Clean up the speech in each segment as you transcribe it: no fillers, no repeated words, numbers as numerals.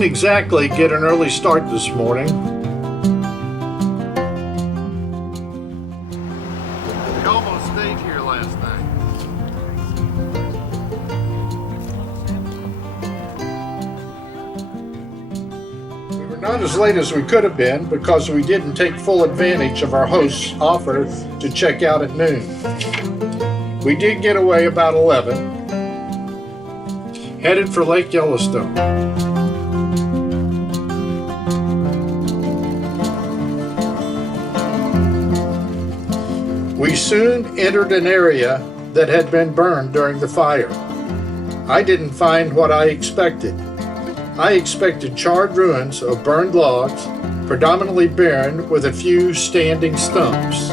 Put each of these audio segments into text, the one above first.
didn't exactly get an early start this morning. We almost stayed here last night. We were not as late as we could have been because we didn't take full advantage of our host's offer to check out at noon. We did get away about 11, headed for Lake Yellowstone. We soon entered an area that had been burned during the fire. I didn't find what I expected. I expected charred ruins of burned logs, predominantly barren with a few standing stumps.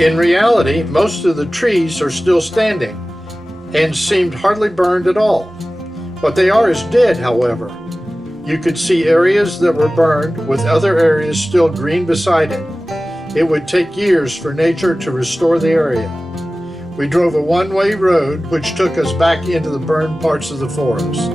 In reality, most of the trees are still standing and seemed hardly burned at all. What they are is dead, however. You could see areas that were burned with other areas still green beside it. It would take years for nature to restore the area. We drove a one-way road which took us back into the burned parts of the forest.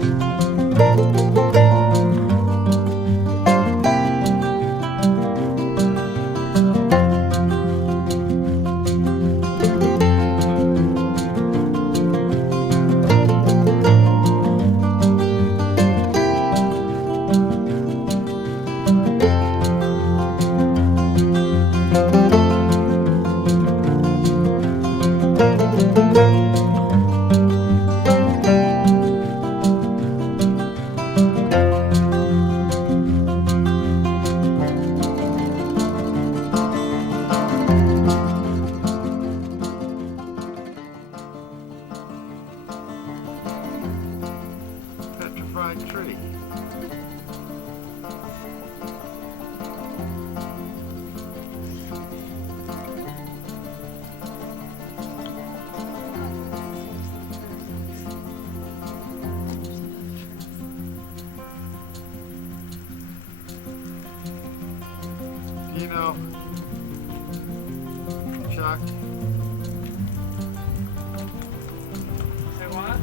Petrified tree. You know, Chuck, Say what?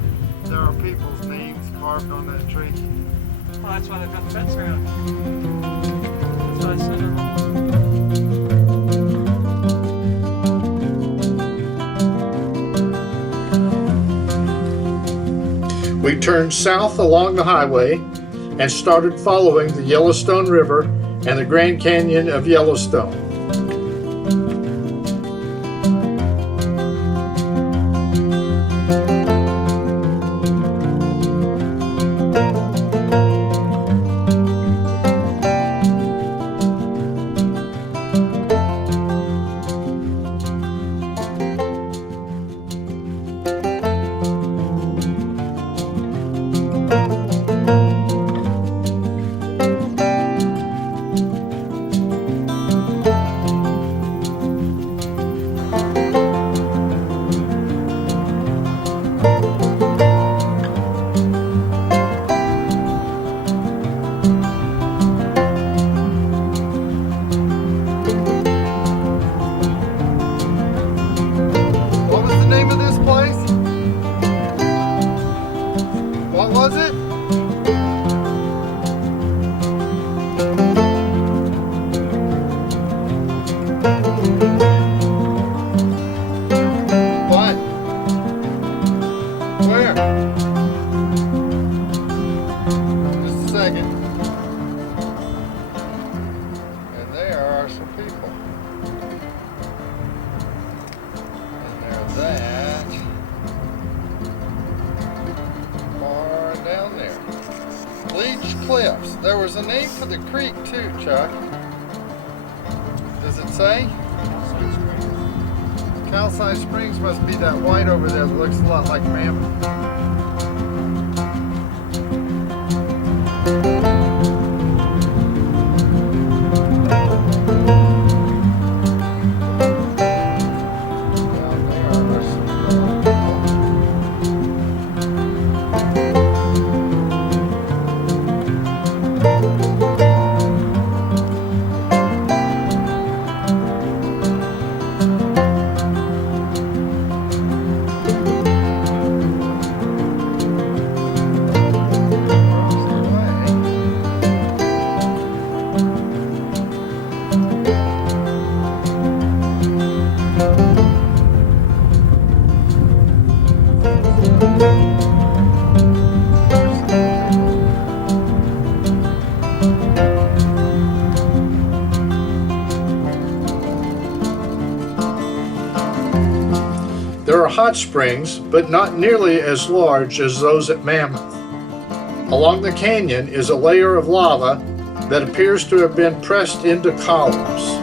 there are people's names carved on that tree. Well, that's why they've got the fence around. That's what I said. We turned south along the highway and started following the Yellowstone River and the Grand Canyon of Yellowstone. What was the name of this place? What was it? What? Where? Just a second. And there are some people. And there's that. Far down there. Bleached Cliffs. There was a name for the creek too, Chuck. Does it say? Calcite Springs must be that white over there that looks a lot like Mammoth. Down there are some hot springs, but not nearly as large as those at Mammoth. Along the canyon is a layer of lava that appears to have been pressed into columns.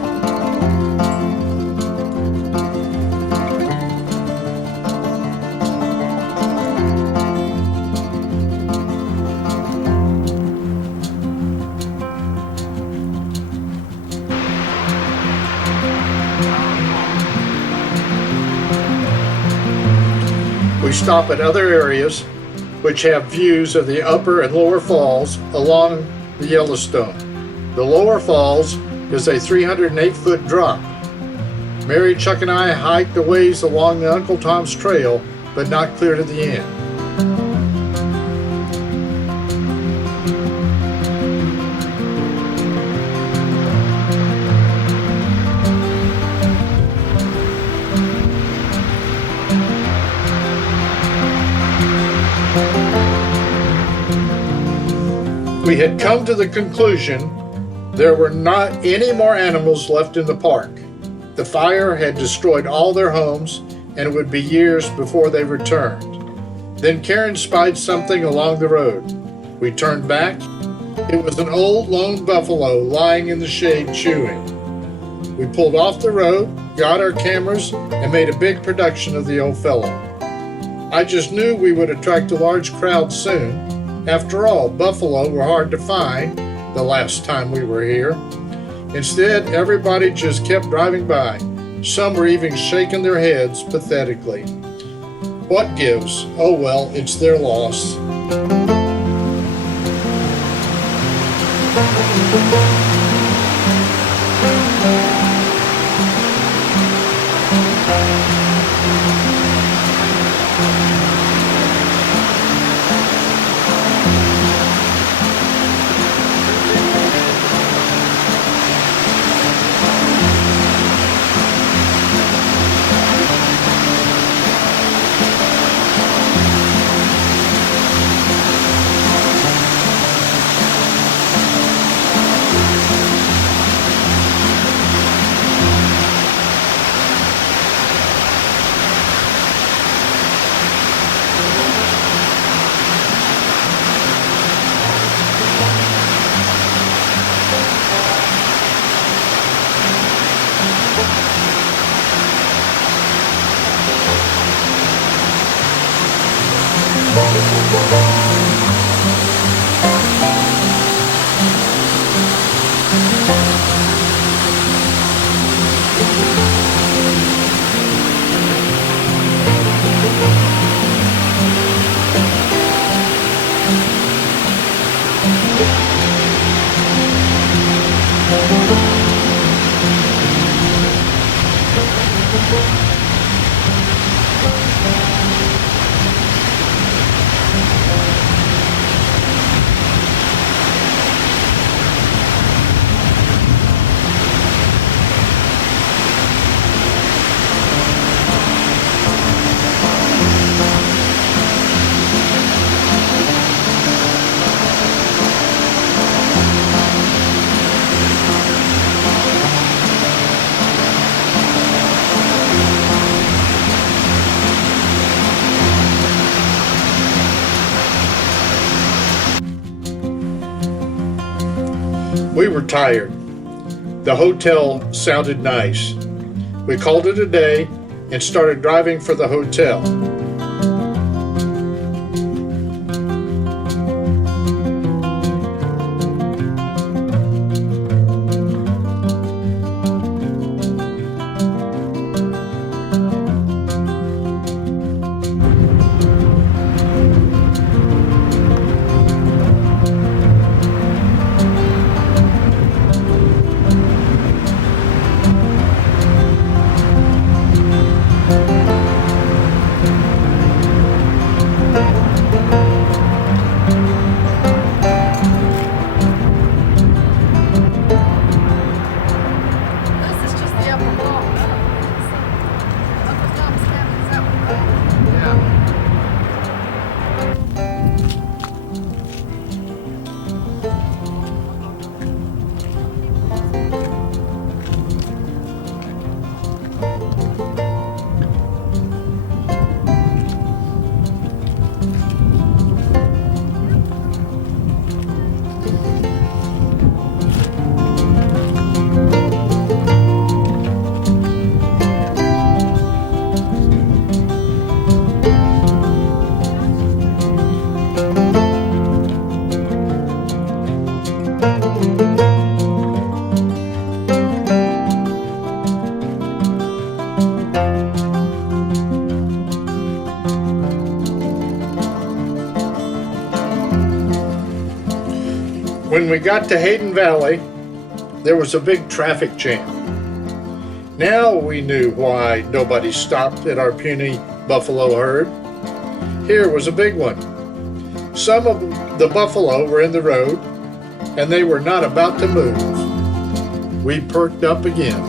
We stop at other areas which have views of the upper and lower falls along the Yellowstone. The lower falls is a 308-foot drop. Mary, Chuck, and I hiked a ways along the Uncle Tom's Trail, but not clear to the end. We had come to the conclusion there were not any more animals left in the park. The fire had destroyed all their homes, and it would be years before they returned. Then Karen spied something along the road. We turned back. It was an old lone buffalo lying in the shade chewing. We pulled off the road, got our cameras, and made a big production of the old fellow. I just knew we would attract a large crowd soon. After all, buffalo were hard to find the last time we were here. Instead, everybody just kept driving by. Some were even shaking their heads pathetically. What gives? Oh well, it's their loss. We were tired. The hotel sounded nice. We called it a day and started driving for the hotel. got to Hayden Valley, there was a big traffic jam. Now we knew why nobody stopped at our puny buffalo herd. Here was a big one. Some of the buffalo were in the road, and they were not about to move. We perked up again.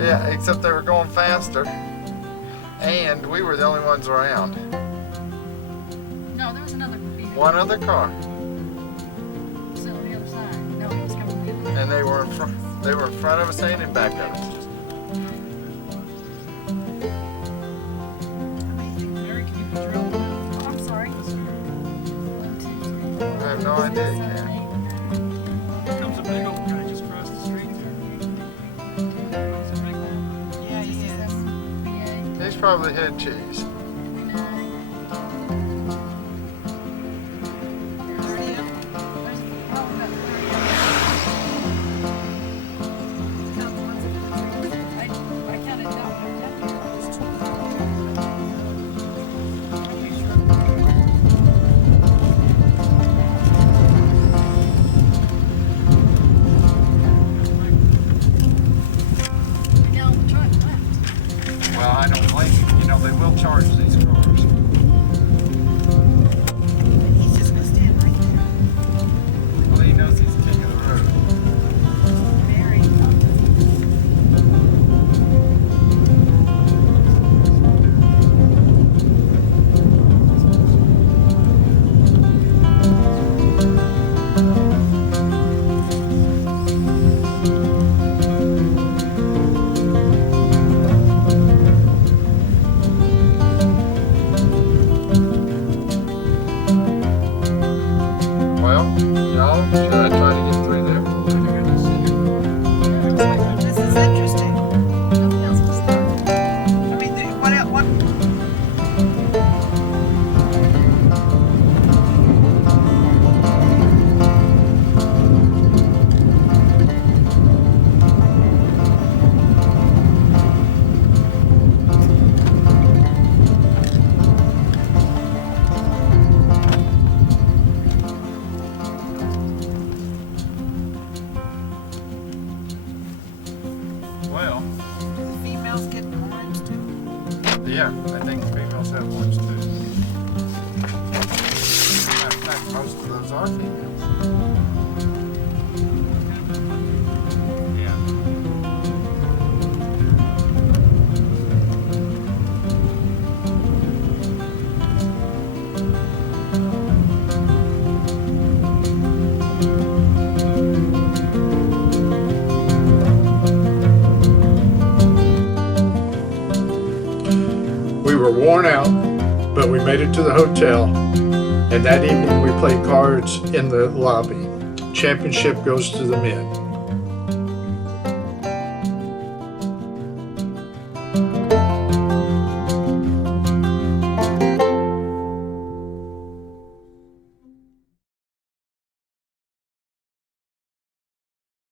Yeah, except they were going faster, and we were the only ones around. No, there was another vehicle. One other car, Still on the other side. No, it was coming the other way. and they were in front. They were in front of us and in back of us. Mary, can you put your elbow down? Oh, I'm sorry. 1, 2, 3, 4. I have no idea, 7, Karen. 8, 9. Here comes a big old guy just across the street there. He's a big one. Yeah, he is. He's probably head cheese. 30. Well, I don't blame you. You know, they will charge these cars. He's just gonna stand right there. Well, he knows he's king of the road. Very. Well, y'all, should I try to get through there? This is interesting. Nothing else was there. I mean, what? Well, The females getting horns too. yeah, I think females have horns too. Matter of fact, most of those are females. Yeah. We were worn out, but we made it to the hotel, and that evening we played cards in the lobby. Championship goes to the men.